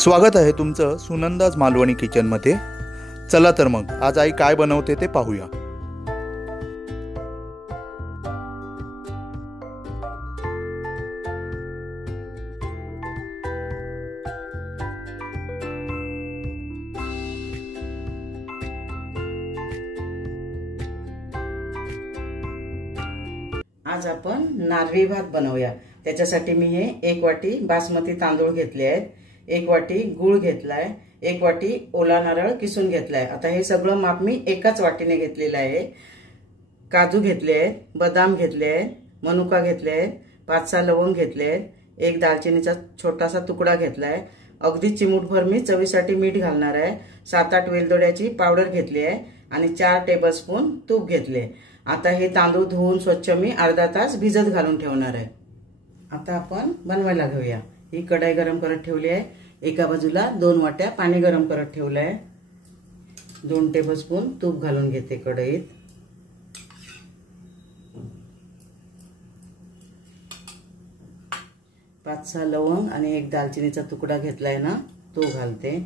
स्वागत आहे तुमचं सुनंदाज मालवणी किचनमध्ये। चला तर मग आज आई काय बनवते ते पाहूया। आज आपण नारळी भात बनवूया। त्याच्यासाठी मी हे 1 वाटी बासमती तांदूळ घेतले आहेत, 1 वाटी गूळ घेतलाय, 1 वाटी ओला नारळ किसून घेतलाय। आता हे सगळं माप मी एकाच वाटीने घेतलेलं आहे। काजू घेतले आहेत, बदाम घेतले आहेत, मनुका घेतले आहेत, 5-6 लवंग घेतले आहेत, 1 दालचिनीचा छोटासा तुकडा घेतलाय, अगदी चिमूटभर मी चवीसाठी मीठ घालणार आहे, 7-8 वेलदोड्याची पावडर घेतली आहे आणि 4 टेबलस्पून तूप घेतले। आता हे तांदूळ धुवून स्वच्छ मी अर्धा तास भिजत घालून ठेवणार आहे। आता आपण बनवायला घेऊया। ही कढाई गरम करत ठेवली आहे, एका बाजूला 2 वाट्या पाणी गरम करत ठेवलं आहे। 2 टेबलस्पून तूप घालून घेते कढईत। पाच 6 लवंग आणि 1 दालचिनीचा तुकडा घेतलाय ना, तो घालते।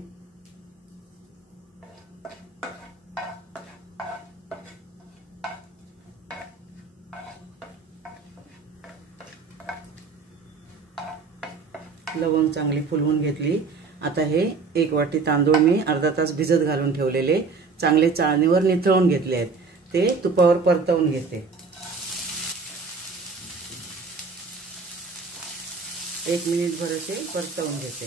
लवंग चांगली फुलवून घेतली। आता हे 1 वाटी तांदूळ मी अर्धा तास भिजत घालून ठेवलेले चांगले चाळणीवर निथळून घेतले आहेत, ते तुपावर परतवून घेते। 1 मिनिट भर असे परतवून घेते।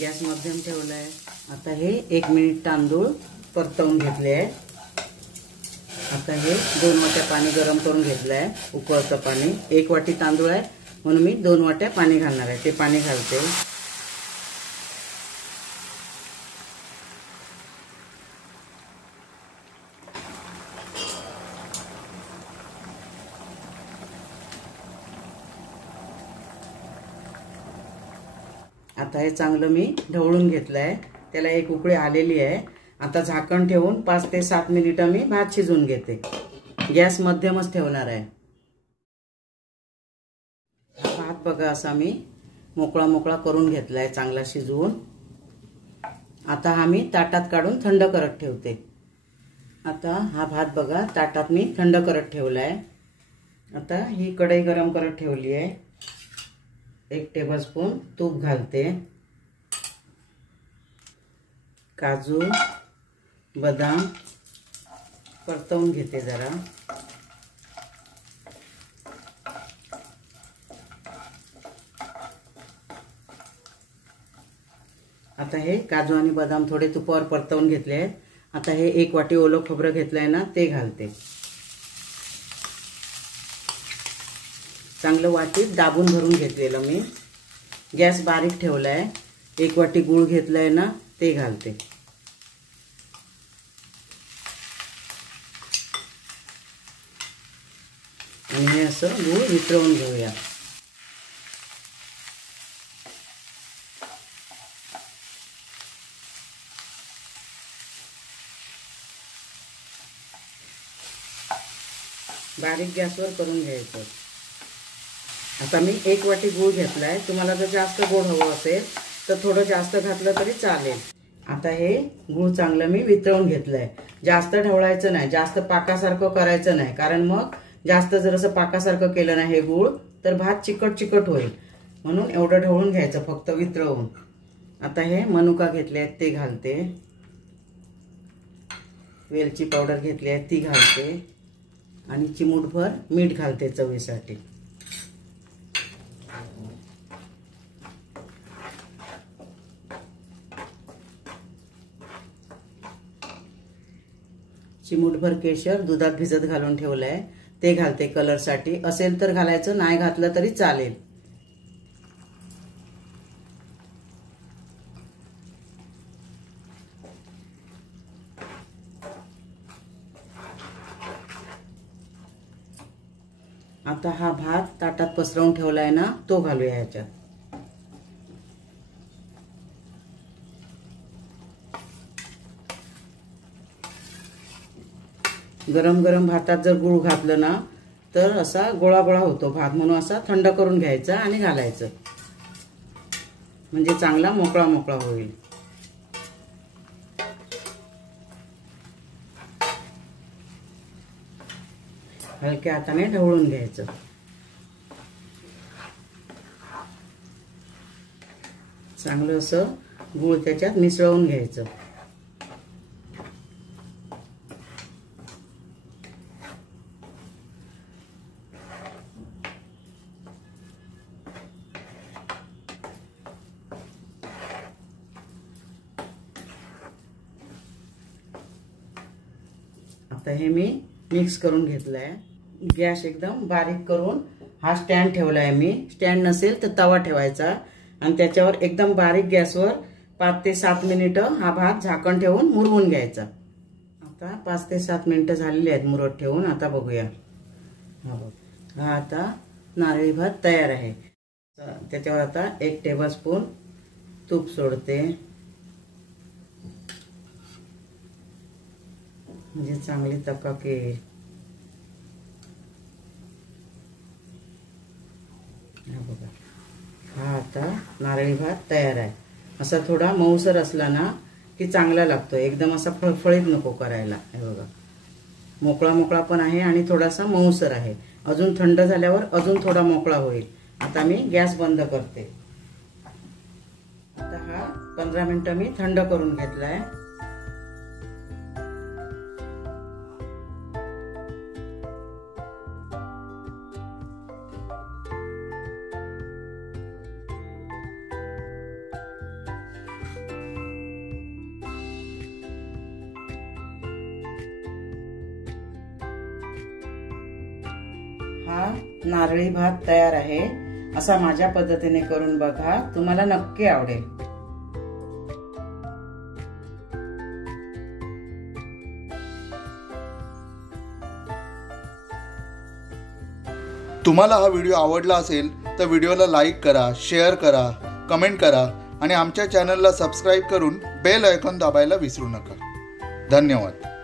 गॅस मध्यम ठेवलाय। आता हे 1 मिनिट तांदूळ परतवून घेतले आहे। आता हे 2 वाट्या पाणी गरम करून घेतलंय, उकळतं पाणी। 1 वाटी तांदूळ आहे म्हणून मी 2 वाट्या पाणी घालणार आहे, ते पाणी घालते। आता हे चांगलं मी ढवळून घेतलंय, त्याला एक उकळी आलेली आहे। आता झाकण ठेवून 5 ते 7 मिनिटं मी भात शिजवून घेते। गॅस मध्यमच ठेवणार आहे। भात बघा असा मी मोकळा मोकळा करून घेतलाय, चांगला शिजवून। आता हा मी ताटात काढून थंड करत ठेवते। आता हा भात बघा ताटात मी थंड करत ठेवलाय। आता ही कढई गरम करत ठेवली आहे, 1 टेबलस्पून तूप घालते। काजू बदाम परतवून घेते जरा। आता हे काजू आणि बदाम थोडे तुपावर परतवून घेतले आहेत। आता हे 1 वाटी ओलं खोबरं घेतलंय ना, ते घालते। चांगलं वाटीत दाबून भरून घेतलेलं मी। गॅस बारीक ठेवलाय। 1 वाटी गूळ घेतलाय ना, ते घालते। आणि हे असं गूळ वितळवून घेऊया। बारीक गॅसवर करून घ्यायचं। आता मी 1 वाटी गूळ घेतलाय, तुम्हाला जर जास्त गोड हवं असेल तर थोडं जास्त घातलं तरी चालेल। आता हे गूळ चांगलं मी वितळून घेतलंय। जास्त ढवळायचं नाही, जास्त पाकासारखं करायचं नाही, कारण मग जास्त जर असं पाकासारखं केलं ना हे गूळ तर भात चिकट चिकट होईल, म्हणून एवढं ढवळून घ्यायचं फक्त वितळवून। आता हे मनुका घेतले आहेत ते घालते, वेलची पावडर घेतली आहे ती घालते आणि चिमूटभर मीठ घालते चवीसाठी। चिमूटभर केशर दुधात भिजत घालून ठेवलंय, ते घालते कलर साठी। असेल तर घालायचं, नाही घातलं तरी चालेल। आता हा भात ताटात पसरवून ठेवलाय ना, तो घालूया ह्याच्यात। गरम गरम भातात जर गूळ घातलं ना तर असा गोळा गोळा होतो भात, म्हणून असा थंड करून घ्यायचा आणि घालायचं। म्हणजे चांगला मोकळा मोकळा होईल। हलक्या हाताने ढवळून घ्यायचं। चांगलं असं गूळ त्याच्यात मिसळून घ्यायचं। आता हे मी मिक्स करून घेतलंय। गॅस एकदम बारीक करून हा स्टँड ठेवलाय मी। स्टँड नसेल तर तवा ठेवायचा आणि त्याच्यावर एकदम बारीक गॅसवर 5 ते 7 मिनिटं हा भात झाकण ठेवून मुरवून घ्यायचा। आता 5 ते 7 मिनिटं झालेली आहेत मुरत ठेवून। आता बघूया, हा आता नारळी भात तयार आहे। त्याच्यावर आता 1 टेबलस्पून तूप सोडते, म्हणजे चांगली चकाकी येईल। बघा, हा आता नारळी भात तयार आहे। असा थोडा मऊसर असला ना की चांगला लागतो, एकदम असा फळफळीत नको करायला। हे बघा, मोकळा मोकळा पण आहे आणि थोडासा मऊसर आहे। अजून थंड झाल्यावर अजून थोडा मोकळा होईल। आता मी गॅस बंद करते। आता हा 15 मिनिटं मी थंड करून घेतलाय। हा नारळी भात तयार आहे। असा माझ्या पद्धतीने करून बघा, तुम्हाला नक्की आवडेल। तुम्हाला हा व्हिडिओ आवडला असेल तर व्हिडिओला लाईक करा, शेअर करा, कमेंट करा आणि आमच्या चॅनलला सबस्क्राईब करून बेल आयकॉन दाबायला विसरू नका। धन्यवाद।